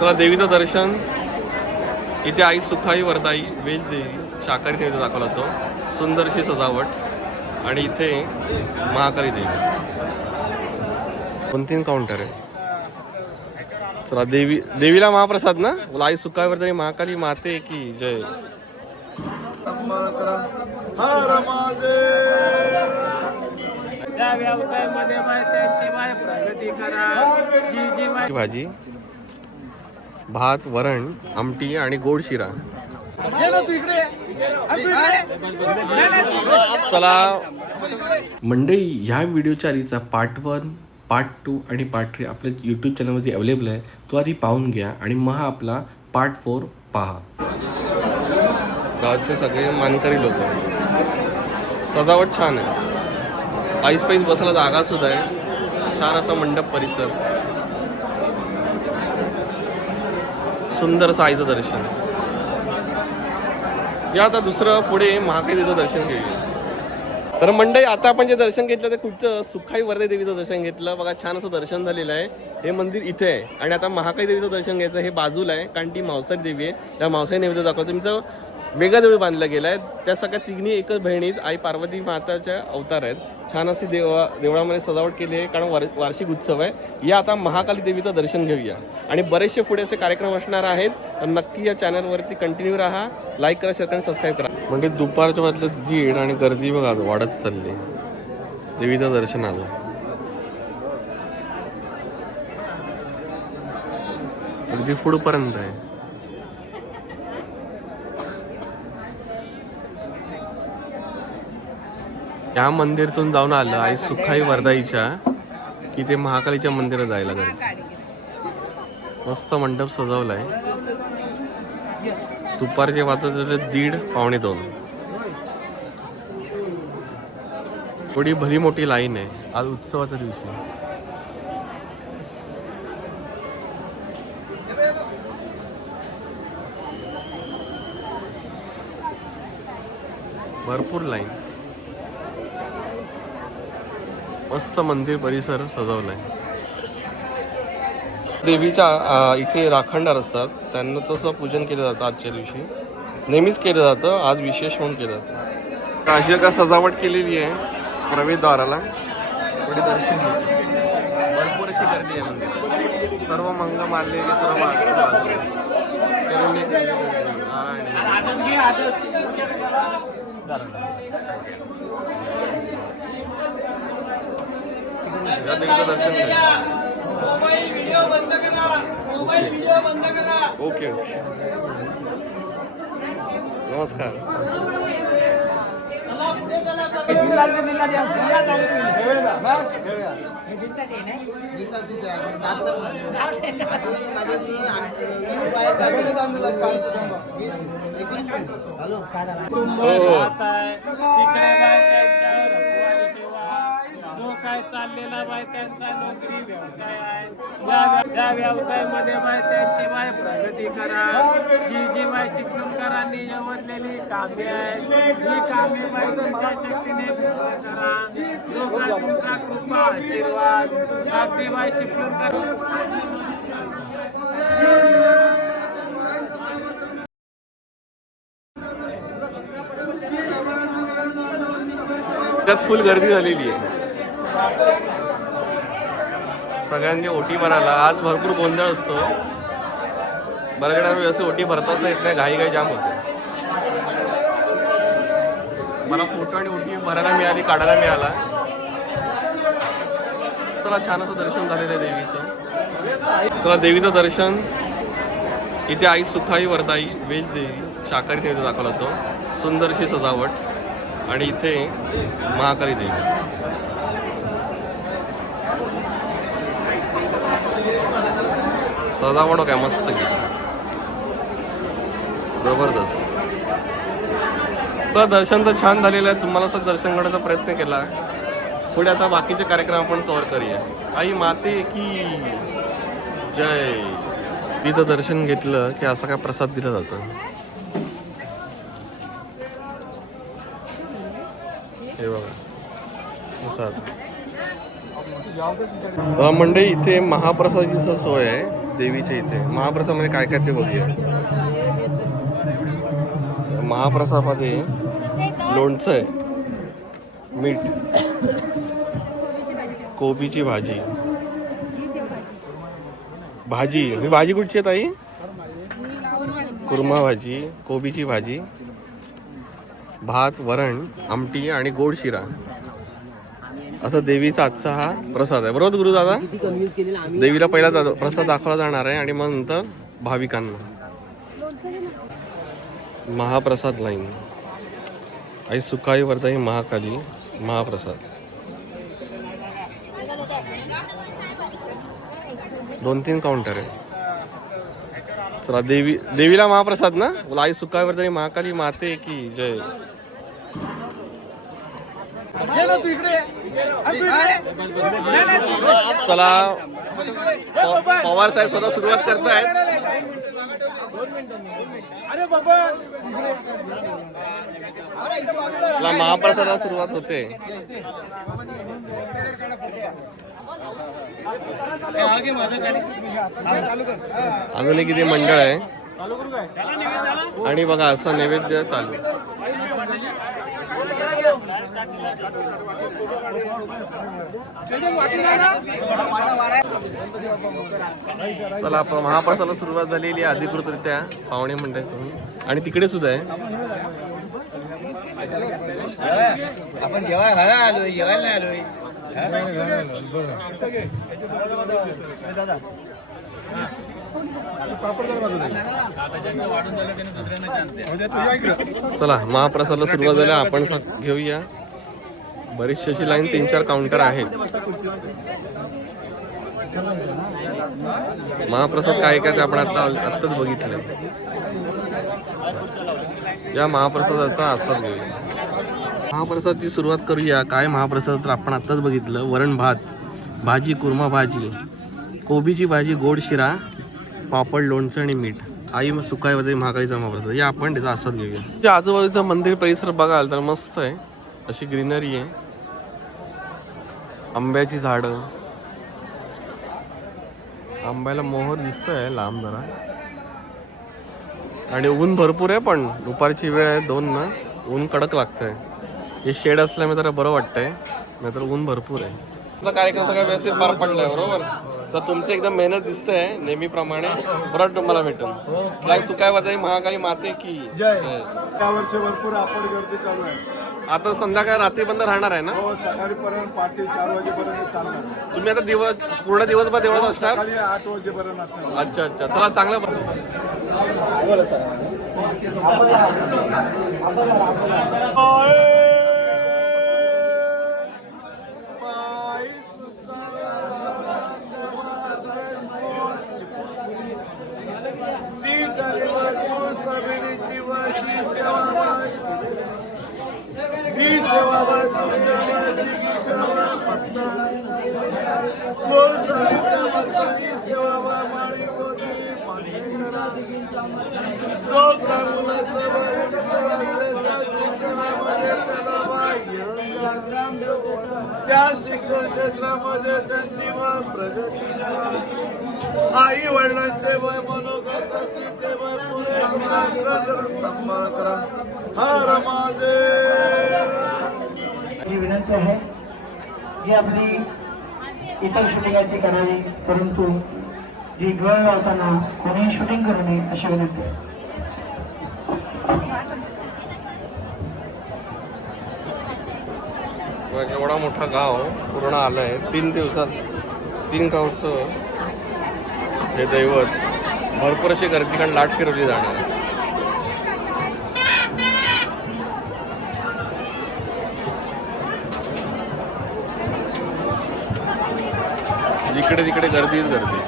चला देवीचं दर्शन. इथे आई सुखाई वरदाई वेज देवी शाकाहारी देवी दाखवला तो. सुंदरशी सजावट. आणि इथे महाकाली देवी. 2-3 काउंटर आहे. चला देवीला महाप्रसाद ना. बोला आई सुखाई वरदाई महाकाली माते की जय. त्या व्यवसायामध्ये त्यांची प्रगती करा. भाजी, भात, वरण, आमटी आणि गोड शिरा. चला मंडळी, ह्या व्हिडिओच्या आधीचा पार्ट 1, पार्ट 2 आणि पार्ट 3 आपल्या यूट्यूब चॅनलमध्ये अवेलेबल आहे. तो आधी पाहून घ्या आणि मग हा आपला पार्ट 4 पहा. गावचे सगळे मानकरी लोक. सजावट छान आहे. आईस पाईस बसायला जागा सुद्धा आहे. छान असा मंडप परिसर. सुंदर असं आईचं दर्शन. या आता दुसरं पुढे महाकालीचं दर्शन घेऊया. तर मंडळी आता आपण जे दर्शन घेतलं ते कुठचं सुखाई वरदाई देवीचं दर्शन घेतलं. बघा छान असं दर्शन झालेलं आहे. हे मंदिर इथे आहे आणि आता महाकाली देवीचं दर्शन घ्यायचं. हे बाजूला आहे कारण ती मावसारी देवी आहे. त्या मावसारी नैवेद्य दाखवतो. तुमचं वेगळा देऊळ बांधलं गेलं आहे. त्या सगळ्या तिघी एकच बहिणीच आई पार्वती माताच्या अवतार आहेत. छान अशी देवळामध्ये सजावट केली आहे कारण वार्षिक उत्सव आहे. या आता महाकाली देवीचं दर्शन घेऊया आणि बरेचसे पुढे असे कार्यक्रम असणार आहेत. तर नक्की या चॅनलवरती कंटिन्यू राहा. लाईक करा, शेअर करा, सबस्क्राईब करा. म्हणजे दुपारच्या वाजलं दीड आणि गर्दी बघा वाढत चालली देवीचं दर्शनाला. अगदी पुढपर्यंत आहे. या मंदिरातून जाऊन आलं आई सुखाई वरदाईच्या की ते महाकालीच्या मंदिरात जायला लागेल. मस्त मंडप सजवलाय. दुपारचे वाजत 1:30-1:45. थोडी भली मोठी लाईन आहे आज उत्सवाच्या दिवशी. भरपूर लाईन. मस्त मंदिर परिसर सजवलाय. देवीच्या इथे राखणदार असतात. त्यांना तसं पूजन केलं जातं. आजच्या दिवशी नेहमीच केलं जातं. आज विशेष म्हणून केलं जातं. अशी का सजावट केलेली आहे प्रवेशद्वाराला. थोडी दर्शन घेतली. भरपूर अशी गर्दी आहे मंदिर. सर्व मंग मारले सर्व देवीचं दर्शन ओके. नमस्कार. जो काय चाललेला बाय त्यांचा नोकरी व्यवसाय आहे. त्या व्यवसायामध्ये बाय त्यांची बाय प्रगती करा. जी बाय चिपळूणकरांनी निवडलेली कामे आहेत ही कामे बाय तुमच्या शक्तीने पूर्ण करा. जो काय तुमचा कृपा आशीर्वाद अगदी बाय चिपळूणकर. त्यात फुल गर्दी झालेली आहे. सगळ्यांनी ओटी भरायला. आज भरपूर गोंधळ असतो. बऱ्याचदा असं ओटी भरताच येत नाही. घाई जाम होते. मला फोटो आणि ओटी भरायला मिळाली, काढायला मिळाला. चला छान असं दर्शन झालेलं आहे देवीचं. चला देवीचं दर्शन. इथे आई सुखाई वरदाई वेज देवी शाकाहारी देवी दाखवला तो. सुंदरशी सजावट आणि इथे महाकाली देवी. सजावट काय मस्त केली. जबरदस्त. तर दर्शन तर छान झालेलं आहे. तुम्हाला असं दर्शन करण्याचा प्रयत्न केला. पुढे आता बाकीचे कार्यक्रम आपण कव्हर करूया. आई माते की जय. तिथं दर्शन घेतलं की असा काय प्रसाद दिला जातो. हे बघा प्रसाद. मंडळी इथे महाप्रसादाची सोय आहे. देवीच्या इथे महाप्रसादमध्ये काय काय ते बघूया. महाप्रसादामध्ये लोणचं आहे, मीठ, कोबीची भाजी. भाजी ही भाजी कुठची आहे ताई? कुर्मा भाजी, कोबीची भाजी, भात, वरण, आमटी आणि गोड शिरा. असं देवीचा आजचा हा प्रसाद आहे. बरोबर गुरुदादा? देवीला पहिला प्रसाद दाखवला जाणार आहे आणि मग नंतर भाविकांना. महाप्रसाद लाईन. आई सुखाई वरदाई महाकाली महाप्रसाद. 2-3 काउंटर आहे. चला देवीला महाप्रसाद ना. बोला आई सुखाई वरदाई महाकाली माते की जय. चला पवार साहेब स्वतः सुरुवात करतायत. महाप्रसादाला सुरुवात होते. अजूनही किती मंडळ आहे आणि बघा असं नैवेद्य चालू. चला आपण महाप्रसादाला सुरुवात झालेली आहे अधिकृतरित्या पावणे मंडळातून. आणि तिकडे सुद्धा आहे. आपण जेवायला आलोय, जेवायला आलोय. चला महाप्रसादाला सुरुवात झाल्या. आपण घेऊया. बरीचशी अशी लाईन 3-4 काउंटर आहेत. महाप्रसाद काय काय ते आपण आत्ताच बघितलं. या महाप्रसादाचा आस्वाद घेऊया. महाप्रसादाची सुरुवात करूया. काय महाप्रसाद तर आपण आत्ताच बघितलं. वरण भात, भाजी, कुर्मा भाजी, कोबीची भाजी, गोड शिरा, पापड, लोणचं आणि मीठ. आई मग सुखाई वरदाई महाकालीचा महाप्रसाद. या आपण त्याचा आस्वाद घेऊया. त्या आजूबाजूचं मंदिर परिसर बघाल तर मस्त आहे. अशी ग्रीनरी आहे, आंब्याची झाडं. आंब्याला मोहर दिसतोय लांब जरा. आणि ऊन भरपूर आहे. पण दुपारची वेळ आहे 2 ना. ऊन कडक लागतंय. हे शेड असल्यामुळे जरा बरं वाटतंय, नाहीतर ऊन भरपूर आहे. तुमचा कार्यक्रम सगळ्या व्यवस्थित पार पडलाय बरोबर. तर तुमची एकदम मेहनत दिसते नेहमीप्रमाणे. परत तुम्हाला भेटून काय सुखाई वरदाई महाकाली माते की जय. त्यावरचे भरपूर आपण गर्दी चालू आहे. आता संध्याकाळी रात्री बंद राहणार आहे ना? हो, सकाळीपर्यंत पहाटे 4 वाजेपर्यंत चालणार. तुम्ही आता पूर्ण दिवसभर देवळात असणार? सकाळी 8 वाजेपर्यंत असणार. अच्छा अच्छा. चला चांगलं. त्या शिक्षण क्षेत्रामध्ये त्यांची प्रगती करा. आई वडिलांचे वय मनोगत असतील ते वय पुढे सांभाळ करा. हर महादेव. ही विनंती आहे जी आपली इतर शूटिंगाची करावी, परंतु जी ड्रॉइंग लावताना कोणीही शूटिंग करू नये अशी विनंती आहे. एवढा मोठा गाव पूर्ण आलंय 3 दिवसात. 3 गावचं हे दैवत. भरपूर अशी गर्दी, कारण लाट फिरवली जाणार. जिकडे तिकडे गर्दीच गर्दी.